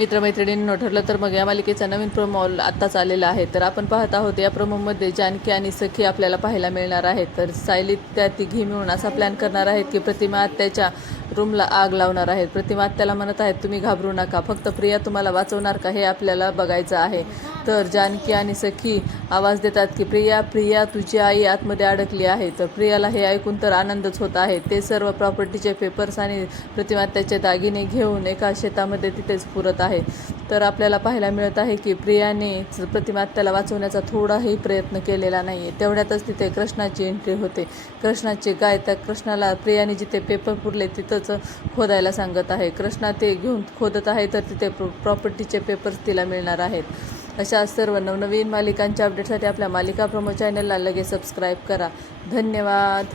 मित्रमैत्रिणींनो, ठरलं तर मग या मालिकेचा नवीन प्रोमो आत्ताच आलेला आहे. तर आपण पाहत आहोत या प्रोमोमध्ये जानकी आणि सखी आपल्याला पाहायला मिळणार आहेत. तर सायली त्या तिघी मिळून असा प्लॅन करणार आहेत की प्रतिमा आत्याच्या रूमला आग लावणार आहेत. प्रतिमा आत्याला म्हणत आहेत, तुम्ही घाबरू नका, फक्त प्रिया तुम्हाला वाचवणार का हे आपल्याला बघायचं आहे. तर जानकी आणि सखी आवाज देतात की प्रिया प्रिया, तुझी आई आतमध्ये अडकली आहे. तर प्रियाला हे ऐकून तर आनंदच होत आहे. ते सर्व प्रॉपर्टीचे पेपर्स आणि प्रतिमा आत्याचे दागिने घेऊन एका शेतामध्ये तिथेच पुरत आहे. तर आपल्याला पाहायला मिळत आहे की प्रियाने प्रतिमा आत्याला वाचवण्याचा थोडाही प्रयत्न केलेला नाही आहे. तेवढ्यातच तिथे कृष्णाची एंट्री होते. कृष्णाचे गाय त्या कृष्णाला प्रियाने जिथे पेपर पुरले तिथंच खोदायला सांगत आहे. कृष्णा ते घेऊन खोदत आहे तर तिथे प्रॉपर्टीचे पेपर्स तिला मिळणार आहेत. अशा सर्व नवनवीन मालिकांच्या अपडेटसाठी आपल्या मालिका प्रोमो चॅनलला लगेच सबस्क्राईब करा. धन्यवाद.